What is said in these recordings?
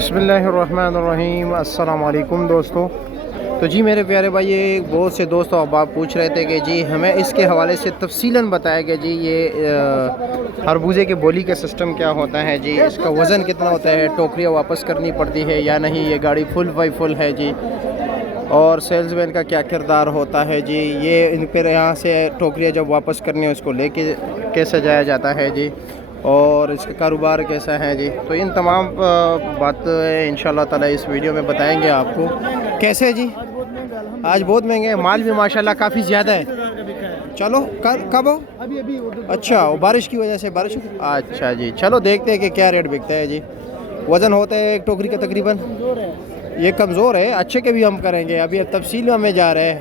बिस्मिल्लाहिर्रहमानिर्रहीम। अस्सलाम वालेकुम दोस्तों। तो जी मेरे प्यारे भाई, ये बहुत से दोस्तों अब आप पूछ रहे थे कि जी हमें इसके हवाले से तफसीलन बताया कि जी ये खरबूजे के बोली का सिस्टम क्या होता है जी, इसका वज़न कितना होता है, टोकरियाँ वापस करनी पड़ती है या नहीं, ये गाड़ी फुल बाई फुल है जी, और सेल्समैन का क्या किरदार होता है जी, ये इन पर यहाँ से टोकरियाँ जब वापस करनी है उसको लेके कैसे जाया जाता है जी, और इसका कारोबार कैसा है जी। तो इन तमाम बातें इंशाल्लाह ताला इस वीडियो में बताएंगे आपको। कैसे है जी? आज बहुत महंगे हैं, माल भी माशाल्लाह काफ़ी ज़्यादा है। चलो कब हो? अभी अच्छा, वो बारिश की वजह से बारिश। अच्छा जी, चलो देखते हैं कि क्या रेट बिकता है जी। वज़न होता है एक टोकरी का तकरीबन, ये कमज़ोर है, अच्छे के भी हम करेंगे, अभी अब तफसील में जा रहे हैं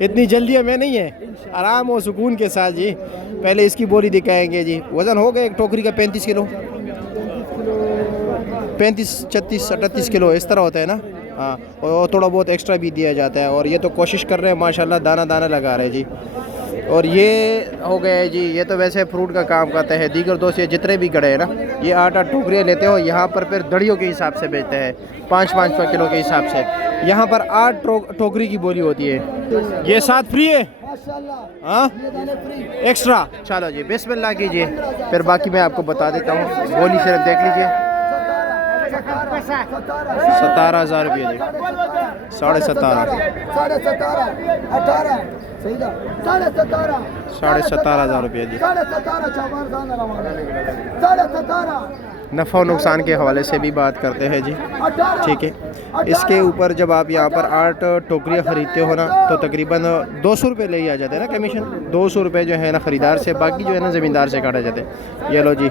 इतनी जल्दी हमें नहीं है, आराम और सुकून के साथ जी। पहले इसकी बोरी दिखाएंगे जी। वज़न हो गया एक टोकरी का 35 किलो, 35, 36, 38 किलो इस तरह होता है ना। हाँ, और थोड़ा बहुत एक्स्ट्रा भी दिया जाता है। और ये तो कोशिश कर रहे हैं माशाल्लाह, दाना दाना लगा रहे हैं जी। और ये हो गया जी, ये तो वैसे फ्रूट का काम करते हैं। दीगर दोस्त ये जितने भी गड़े हैं ना, ये 8-8 टोकरियाँ लेते हो, यहाँ पर फिर दड़ियों के हिसाब से बेचते हैं, 5-5 किलो के हिसाब से। यहाँ पर 8 टोकरी की बोली होती है। ये 7 फ्री है, हाँ एक्स्ट्रा। चलो जी बिस्मिल्लाह कीजिए, फिर बाकी मैं आपको बता देता हूँ। बोली सिर्फ देख लीजिए, 17,000 रुपये जी, 17,500, 17,500 रुपये जी। नफ़ा और नुकसान के हवाले से भी बात करते हैं जी, ठीक है। इसके ऊपर जब आप यहाँ पर 8 टोकरियाँ ख़रीदते हो ना, तो तकरीबन 200 रुपये ले आ जाते हैं ना कमीशन। 200 रुपये जो है ना ख़रीदार से, बाकी जो है ना ज़मींदार से काटा जाते हैं। ये लो जी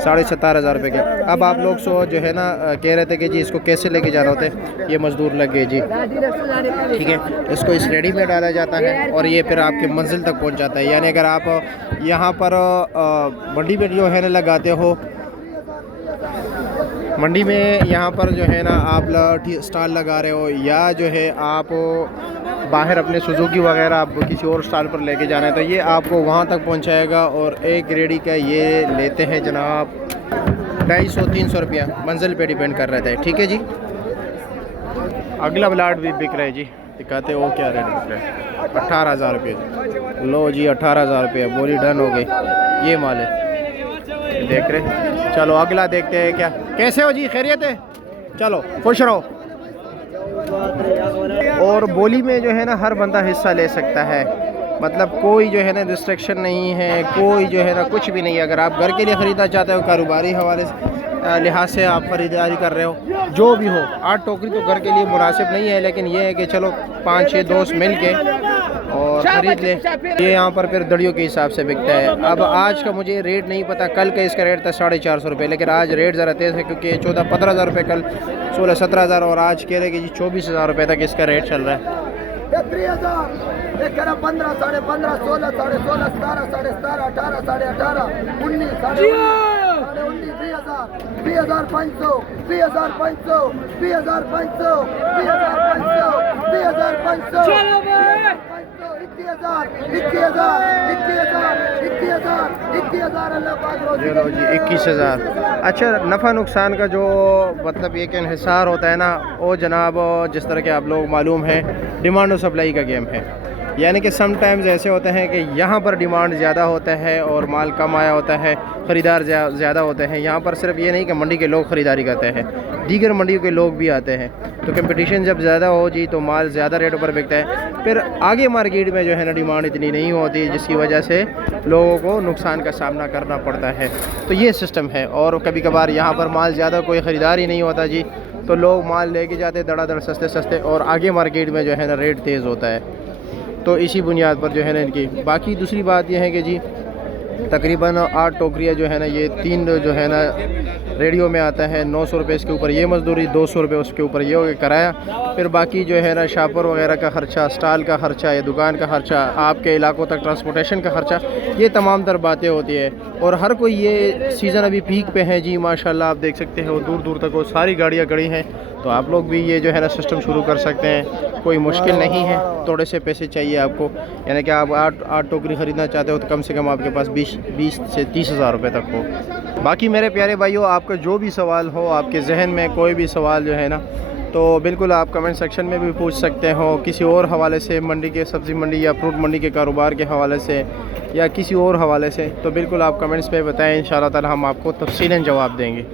17,500 रुपये का। अब आप लोग जो है ना कह रहे थे कि जी इसको कैसे लेके जाना होता है, ये मज़दूर लग गए जी, ठीक है। इसको इस रेडी में डाला जाता है और ये फिर आपके मंजिल तक पहुँच जाता है। यानी अगर आप यहाँ पर मंडी में जो है ना लगाते हो, मंडी में यहाँ पर जो है ना आप स्टॉल लगा रहे हो, या जो है आप बाहर अपने सुजुकी वगैरह आप किसी और स्टॉल पर लेके जाना है, तो ये आपको वहाँ तक पहुँचाएगा। और एक रेडी का ये लेते हैं जनाब 250-300 रुपया, मंजिल पे डिपेंड कर रहा है, ठीक है जी। अगला प्लाट भी बिक रहा है जी, दिखाते हो क्या रेट बिक रहा है। 18,000 रुपये, लो जी 18,000 रुपये, बोली डन हो गई। ये माल है, देख रहे। चलो अगला देखते हैं क्या। कैसे हो जी, खैरियत है? चलो खुश रहो। और बोली में जो है ना हर बंदा हिस्सा ले सकता है, मतलब कोई जो है ना रिस्ट्रिक्शन नहीं है, कोई जो है ना कुछ भी नहीं है। अगर आप घर के लिए ख़रीदना चाहते हो, कारोबारी हवाले से लिहाज से आप ख़रीदारी कर रहे हो, जो भी हो, 8 टोकरी तो घर के लिए मुनासिब नहीं है, लेकिन ये है कि चलो 5-6 दोस्त मिल के और ख़रीद ले। ये यहाँ पर फिर दड़ियों के हिसाब से बिकता है। अब आज का मुझे रेट नहीं पता, कल का इसका रेट था 450 रुपये, लेकिन आज रेट ज़रा तेज़ है क्योंकि 14-15 रुपये, कल 16-17 और आज कह रहे कि जी 24,000 रुपये तक इसका रेट चल रहा है। 15, 15, 15, 16, 16, 17, 17, 18, 18, 19, 19, 20,500, 20,500, 20,500, 20,500, 20,500, 21,000, 21,000, 21,000, 21,000, 21,000। अल्लाह पाक रोज़ी ये लो जी 21,000। अच्छा, नफ़ा नुकसान का जो मतलब एक इन्हिसार होता है ना, वो जनाब जिस तरह के आप लोग मालूम है, डिमांड और सप्लाई का गेम है। यानी कि सम टाइम्स ऐसे होते हैं कि यहाँ पर डिमांड ज़्यादा होता है और माल कम आया होता है, ख़रीदार ज़्यादा होते हैं। यहाँ पर सिर्फ ये नहीं कि मंडी के लोग ख़रीदारी करते हैं, दीगर मंडियों के लोग भी आते हैं। तो कंपटीशन जब ज़्यादा हो जी, तो माल ज़्यादा रेटों पर बिकता है। फिर आगे मार्केट में जो है ना डिमांड इतनी नहीं होती, जिसकी वजह से लोगों को नुकसान का सामना करना पड़ता है। तो ये सिस्टम है। और कभी कभार यहाँ पर माल ज़्यादा कोई ख़रीदार ही नहीं होता जी, तो लोग माल लेके जाते धड़ाधड़ सस्ते सस्ते, और आगे मार्केट में जो है ना रेट तेज़ होता है। तो इसी बुनियाद पर जो है ना इनकी। बाकी दूसरी बात यह है कि जी तकरीबन 8 टोकरियाँ जो है ना, ये 3 जो है ना रेडियो में आता है 900 रुपये, इसके ऊपर ये मजदूरी, 200 रुपये उसके ऊपर ये हो गया किराया। फिर बाकी जो है ना शापर वगैरह का ख़र्चा, स्टॉल का ख़र्चा या दुकान का ख़र्चा, आपके इलाकों तक ट्रांसपोर्टेशन का ख़र्चा, ये तमाम तर बातें होती है। और हर कोई ये सीज़न अभी पीक पे है जी, माशाल्लाह आप देख सकते हो दूर दूर तक वो सारी गाड़ियाँ खड़ी हैं। तो आप लोग भी ये जो है ना सिस्टम शुरू कर सकते हैं, कोई मुश्किल नहीं है। थोड़े से पैसे चाहिए आपको, यानी कि आप 8 टोकरी ख़रीदना चाहते हो तो कम से कम आपके पास 20 से 30 हज़ार रुपये तक हो। बाकी मेरे प्यारे भाइयों, आपका जो भी सवाल हो, आपके जहन में कोई भी सवाल जो है ना, तो बिल्कुल आप कमेंट सेक्शन में भी पूछ सकते हो, किसी और हवाले से, मंडी के, सब्ज़ी मंडी या फ्रूट मंडी के कारोबार के हवाले से या किसी और हवाले से, तो बिल्कुल आप कमेंट्स पे बताएं। इंशाल्लाह ताला हम आपको तफसीलन जवाब देंगे।